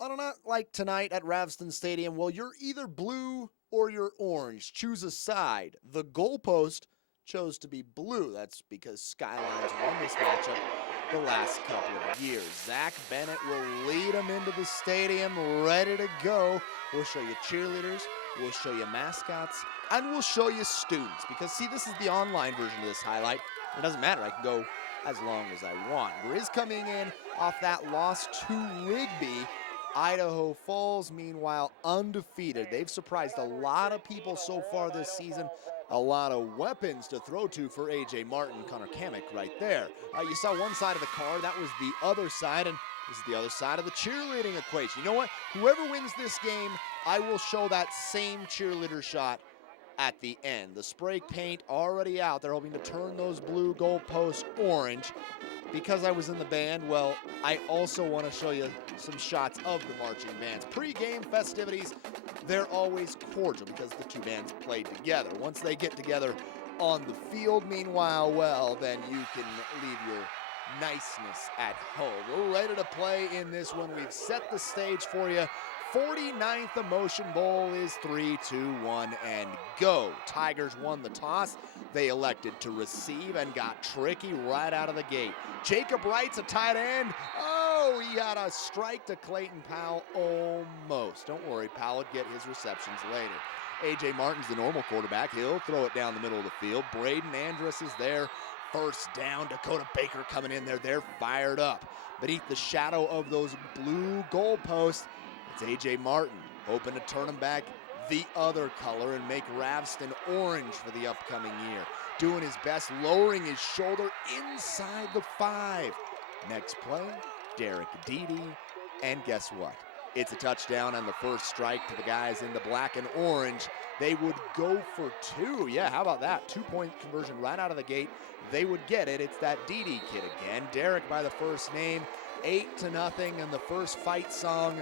On a night like tonight at Ravston Stadium, well, you're either blue or you're orange. Choose a side. The goalpost chose to be blue. That's because Skylines won this matchup the last couple of years. Zach Bennett will lead them into the stadium, ready to go. We'll show you cheerleaders, we'll show you mascots, and we'll show you students. Because, see, this is the online version of this highlight. It doesn't matter. I can go as long as I want. Grizz coming in off that loss to Rigby. Idaho Falls, meanwhile, undefeated. They've surprised a lot of people so far this season. A lot of weapons to throw to for A.J. Martin, Connor Kamek right there. You saw one side of the car. That was the other side, and this is the other side of the cheerleading equation. You know what? Whoever wins this game, I will show that same cheerleader shot at the end. The spray paint already out. They're hoping to turn those blue goalposts orange. Because I was in the band, well, I also want to show you some shots of the marching bands. Pre-game festivities, they're always cordial because the two bands played together. Once they get together on the field, meanwhile, well, then you can leave your niceness at home. We're ready to play in this one. We've set the stage for you. 49th Emotion Bowl is 3, 2, 1, and go. Tigers won the toss. They elected to receive and got tricky right out of the gate. Jacob Wright's a tight end. Oh, he had a strike to Clayton Powell almost. Don't worry, Powell would get his receptions later. A.J. Martin's the normal quarterback. He'll throw it down the middle of the field. Braden Andrus is there. First down. Dakota Baker coming in there. They're fired up. Beneath the shadow of those blue goalposts, it's A.J. Martin, hoping to turn them back the other color and make Ravston orange for the upcoming year. Doing his best, lowering his shoulder inside the 5. Next play, Derek Deedy, and guess what? It's a touchdown and the first strike to the guys in the black and orange. They would go for 2. Yeah, how about that? 2-point conversion right out of the gate. They would get it. It's that Deedy kid again. Derek by the first name, 8-0, and the first fight song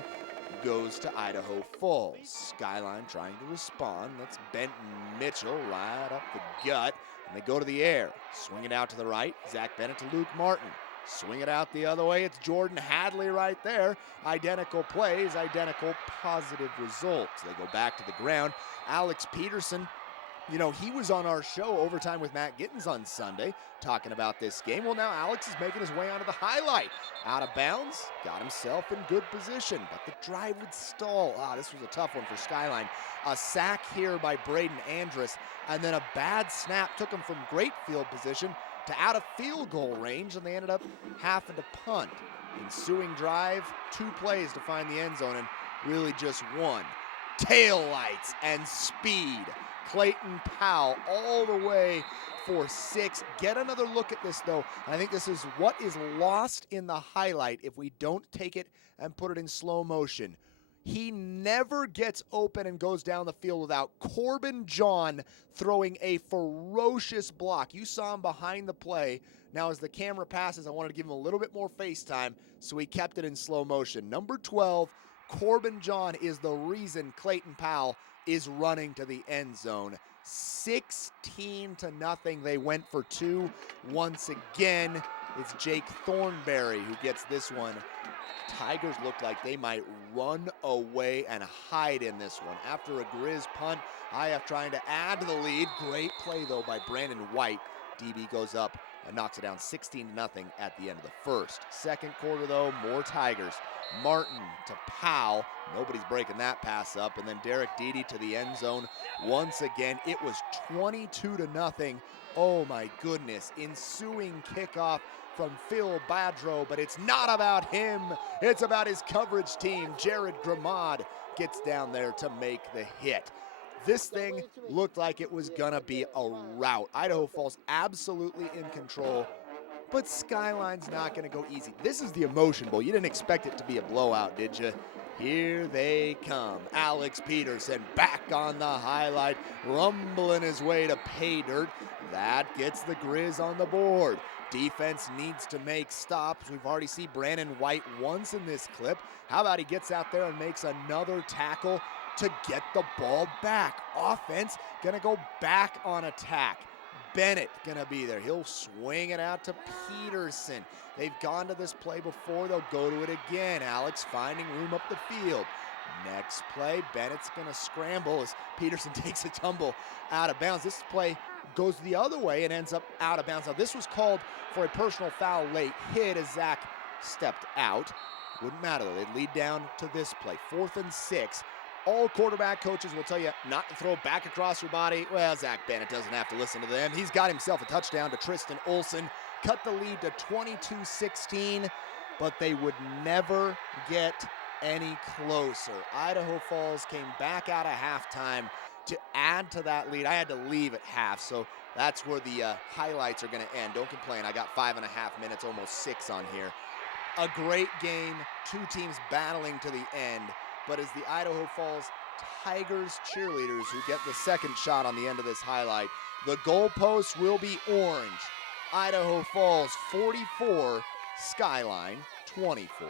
goes to Idaho Falls. Skyline trying to respond. That's Benton Mitchell right up the gut. And they go to the air. Swing it out to the right. Zach Bennett to Luke Martin. Swing it out the other way. It's Jordan Hadley right there. Identical plays, identical positive results. They go back to the ground. Alex Peterson, you know, he was on our show Overtime with Matt Gittens on Sunday talking about this game. Well, now Alex is making his way onto the highlight. Out of bounds, got himself in good position, but the drive would stall. This was a tough one for Skyline. A sack here by Braden Andrus, and then a bad snap took him from great field position to out of field goal range, and they ended up having to punt. Ensuing drive, 2 plays to find the end zone, and really just one. Tail lights and speed. Clayton Powell all the way for 6. Get another look at this, though. And I think this is what is lost in the highlight if we don't take it and put it in slow motion. He never gets open and goes down the field without Corbin John throwing a ferocious block. You saw him behind the play. Now, as the camera passes, I wanted to give him a little bit more face time, so he kept it in slow motion. Number 12, Corbin John is the reason Clayton Powell is running to the end zone. 16-0. They went for 2. Once again, it's Jake Thornberry who gets this one. Tigers look like they might run away and hide in this one. After a Grizz punt, IF trying to add to the lead. Great play, though, by Brandon White. DB goes up and knocks it down 16-0 at the end of the first. Second quarter, though, more Tigers. Martin to Powell. Nobody's breaking that pass up. And then Derek Deedy to the end zone. Once again, it was 22-0. Oh, my goodness. Ensuing kickoff from Phil Badrow, but it's not about him. It's about his coverage team. Jared Gramad gets down there to make the hit. This thing looked like it was going to be a rout. Idaho Falls absolutely in control, but Skyline's not going to go easy. This is the Emotion Bowl. You didn't expect it to be a blowout, did you? Here they come. Alex Peterson back on the highlight, rumbling his way to pay dirt. That gets the Grizz on the board. Defense needs to make stops. We've already seen Brandon White once in this clip. How about he gets out there and makes another tackle to get the ball back? Offense gonna go back on attack. Bennett gonna be there. He'll swing it out to Peterson. They've gone to this play before. They'll go to it again. Alex finding room up the field. Next play, Bennett's gonna scramble as Peterson takes a tumble out of bounds. This play goes the other way and ends up out of bounds. Now this was called for a personal foul late hit as Zach stepped out. Wouldn't matter though, they'd lead down to this play. 4th and 6. All quarterback coaches will tell you not to throw back across your body. Well, Zach Bennett doesn't have to listen to them. He's got himself a touchdown to Tristan Olson. Cut the lead to 22-16, but they would never get any closer. Idaho Falls came back out of halftime to add to that lead. I had to leave at half, so that's where the highlights are going to end. Don't complain. I got 5.5 minutes, almost 6 on here. A great game, 2 teams battling to the end, but as the Idaho Falls Tigers cheerleaders who get the second shot on the end of this highlight, the goalpost will be orange. Idaho Falls 44, Skyline 24.